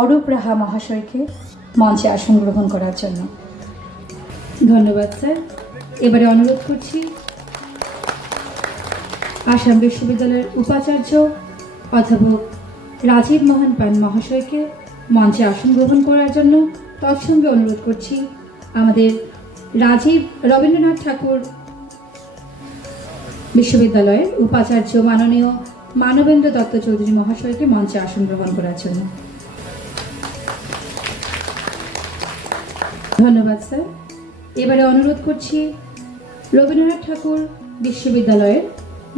অরূপ রাহা মহাশয়কে মঞ্চে আসন গ্রহণ করার জন্য। ধন্যবাদ, স্যার। এবারে অনুরোধ করছি আসাম বিশ্ববিদ্যালয়ের উপাচার্য অধ্যাপক রাজীব মোহন পান মহাশয়কে মঞ্চে আসন গ্রহণ করার জন্য তৎসঙ্গে অনুরোধ করছি আমাদের রাজীব রবীন্দ্রনাথ ঠাকুর বিশ্ববিদ্যালয়ের উপাচার্য মাননীয় মানবেন্দ্র দত্ত চৌধুরী মহাশয়কে মঞ্চে আসন গ্রহণ করার জন্য। ধন্যবাদ, স্যার। এবারে অনুরোধ করছি রবীন্দ্রনাথ ঠাকুর বিশ্ববিদ্যালয়ের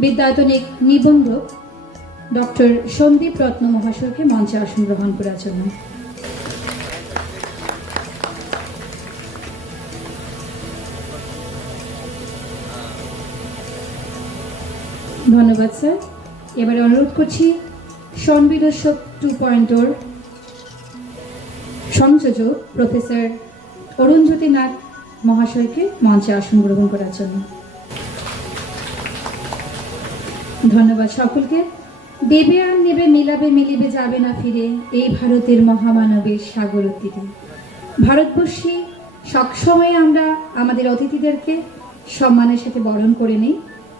বিদ্যায়তনিক নিবন্ধক ডক্টর সন্দীপ রত্ন মহাশয়কে মঞ্চে আসন গ্রহণ করার জন্য ধন্যবাদ, স্যার। এবারে অনুরোধ করছি সংবিদস্য টু পয়েন্টর সংযোজক প্রফেসর অরুণজ্যোতি নাথ মহাশয়কে মঞ্চে আসন গ্রহণ করার জন্য। ধন্যবাদ সকলকে। দেবে আর নেবে, মিলাবে, মিলিবে যাবে না ফিরে এই ভারতের মহামানবের সাগর তীরে। ভারতবর্ষে সবসময় আমরা আমাদের অতিথিদেরকে সম্মানের সাথে বরণ করে নিই।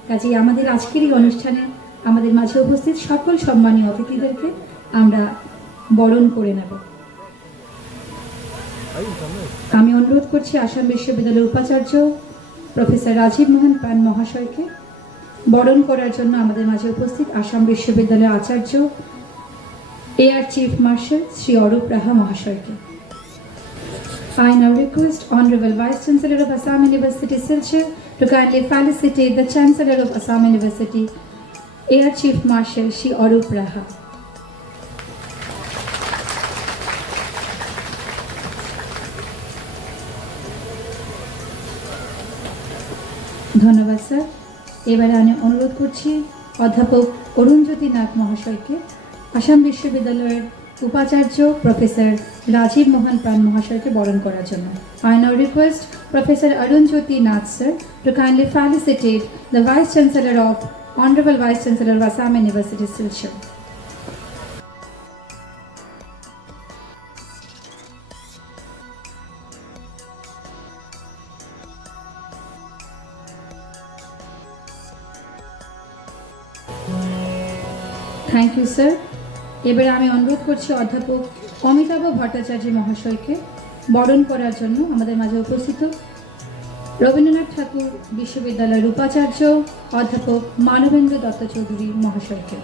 কাজেই আমাদের আজকের এই অনুষ্ঠানে আমাদের মাঝে উপস্থিত সকল সম্মানীয় অতিথিদেরকে আমরা বরণ করে নেব। আমি অনুরোধ করছি আসাম বিশ্ববিদ্যালয়ের উপাচার্য প্রফেসর রাজীব মোহন পান মহাশয়কে বরণ করার জন্য আমাদের মাঝে উপস্থিত আসাম বিশ্ববিদ্যালয়ের আচার্য air chief marshal Shri Arup Raha মহাশয়কে I now request Honorable Vice Chancellor of Assam University, Silchar, to kindly felicitate the Chancellor of Assam University, Air Chief Marshal Shri Arup Raha. ধন্যবাদ, স্যার। এবারে আমি অনুরোধ করছি অধ্যাপক অরুণজ্যোতি নাথ মহাশয়কে, আসাম বিশ্ববিদ্যালয়ের উপাচার্য প্রফেসর রাজীব মোহন পান মহাশয়কে বরণ করার জন্য। I now request professor Arunjyoti Nath, sir to kindly felicitate the vice chancellor of honourable vice chancellor of Assam university Silchar thank you sir এবারে আমি অনুরোধ করছি অধ্যাপক অমিতাভ ভট্টাচার্য মহাশয়কে বরণ করার জন্য আমাদের মাঝে উপস্থিত রবীন্দ্রনাথ ঠাকুর বিশ্ববিদ্যালয়ের উপাচার্য অধ্যাপক মানবেন্দ্র দত্ত চৌধুরী মহাশয়কে।